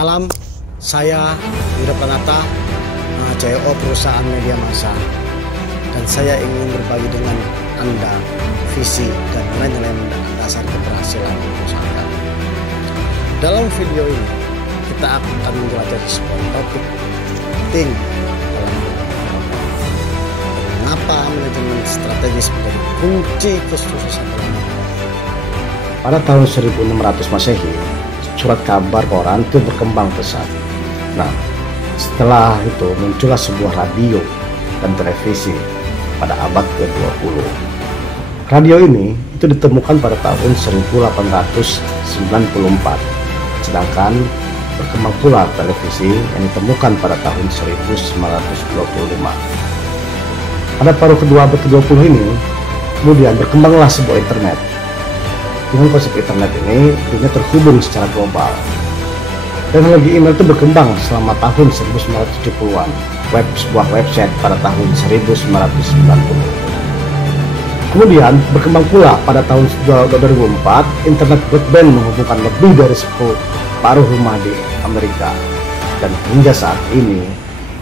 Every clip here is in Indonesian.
Salam, saya Yuda Pranata, CEO perusahaan media massa, dan saya ingin berbagi dengan Anda visi dan nilai-nilai dasar keberhasilan perusahaan kami. Dalam video ini, kita akan menjelajahi sebuah topik penting dalam mengapa manajemen strategis menjadi kunci kesuksesan dalam hidup. Pada tahun 1600 Masehi, surat kabar koran itu berkembang pesat. Nah, setelah itu muncullah sebuah radio dan televisi pada abad ke-20. Radio ini itu ditemukan pada tahun 1894, sedangkan berkembang pula televisi yang ditemukan pada tahun 1925. Pada paruh kedua abad ke-20 ini, kemudian berkembanglah sebuah internet. Dengan konsep internet ini, dunia terhubung secara global. Teknologi email itu berkembang selama tahun 1970-an, sebuah website pada tahun 1990. Kemudian berkembang pula pada tahun 2004, internet broadband menghubungkan lebih dari 10 paruh rumah di Amerika. Dan hingga saat ini,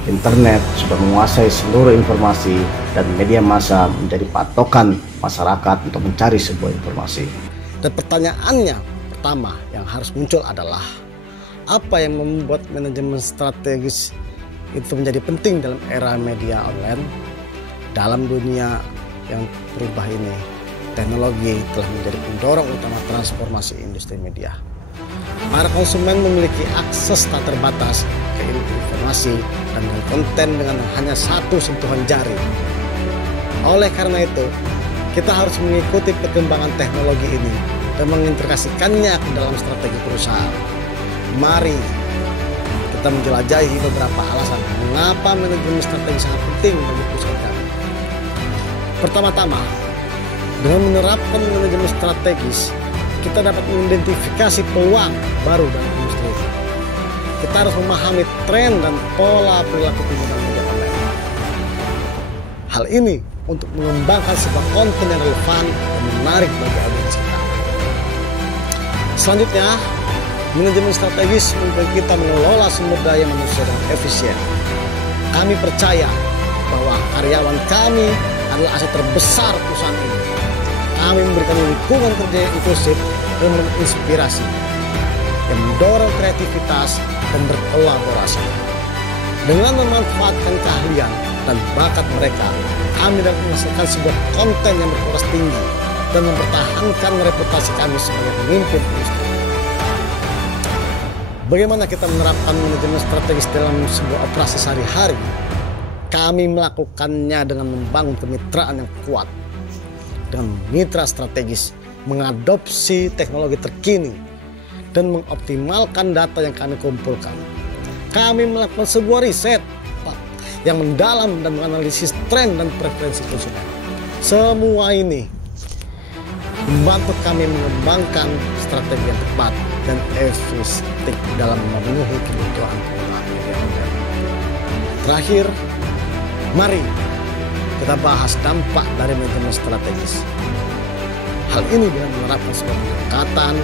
internet sudah menguasai seluruh informasi dan media massa menjadi patokan masyarakat untuk mencari sebuah informasi. Dan pertanyaannya pertama yang harus muncul adalah, apa yang membuat manajemen strategis itu menjadi penting dalam era media online? Dalam dunia yang berubah ini, teknologi telah menjadi pendorong utama transformasi industri media. Para konsumen memiliki akses tak terbatas ke informasi dan konten dengan hanya satu sentuhan jari. Oleh karena itu, kita harus mengikuti perkembangan teknologi ini dan mengintegrasikannya ke dalam strategi perusahaan. Mari kita menjelajahi beberapa alasan mengapa manajemen strategi sangat penting bagi perusahaan kami. Pertama-tama, dengan menerapkan manajemen strategis, kita dapat mengidentifikasi peluang baru dalam industri. Kita harus memahami tren dan pola perilaku penggunaan media online. Hal ini untuk mengembangkan sebuah konten yang relevan dan menarik bagi audiens kita. Selanjutnya, manajemen strategis membuat kita mengelola sumber daya manusia dengan efisien. Kami percaya bahwa karyawan kami adalah aset terbesar perusahaan ini. Kami memberikan lingkungan kerja yang inklusif dan menginspirasi, yang mendorong kreativitas dan berkolaborasi. Dengan memanfaatkan keahlian dan bakat mereka, kami dapat menghasilkan sebuah konten yang berkualitas tinggi dan mempertahankan reputasi kami sebagai pemimpin industri. Bagaimana kita menerapkan manajemen strategis dalam sebuah operasi sehari-hari? Kami melakukannya dengan membangun kemitraan yang kuat dengan mitra strategis, mengadopsi teknologi terkini, dan mengoptimalkan data yang kami kumpulkan. Kami melakukan sebuah riset yang mendalam dan menganalisis tren dan preferensi konsumen. Semua ini membantu kami mengembangkan strategi yang tepat dan efisien dalam memenuhi kebutuhan penggunaan media online. Terakhir, mari kita bahas dampak dari manajemen strategis. Hal ini dengan menerapkan sebuah pendekatan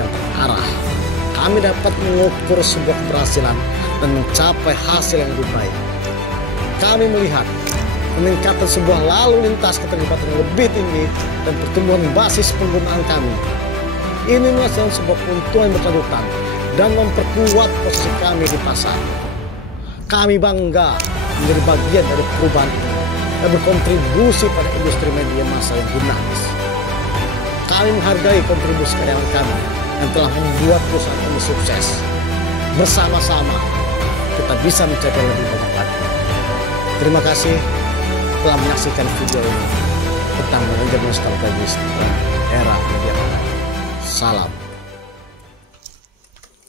yang terarah, kami dapat mengukur sebuah keberhasilan dan mencapai hasil yang lebih baik. Kami melihat peningkatan sebuah lalu lintas keterlibatan yang lebih tinggi dan pertumbuhan basis penggunaan kami. Ini menghasilkan sebuah keuntungan yang berkelanjutan dan memperkuat posisi kami di pasar. Kami bangga menjadi bagian dari perubahan ini dan berkontribusi pada industri media massa yang dinamis. Kami menghargai kontribusi karyawan kami yang telah membuat perusahaan ini sukses. Bersama-sama kita bisa mencapai lebih banyak lagi. Terima kasih telah menyaksikan video ini tentang manajemen strategis dalam era media online. Salam.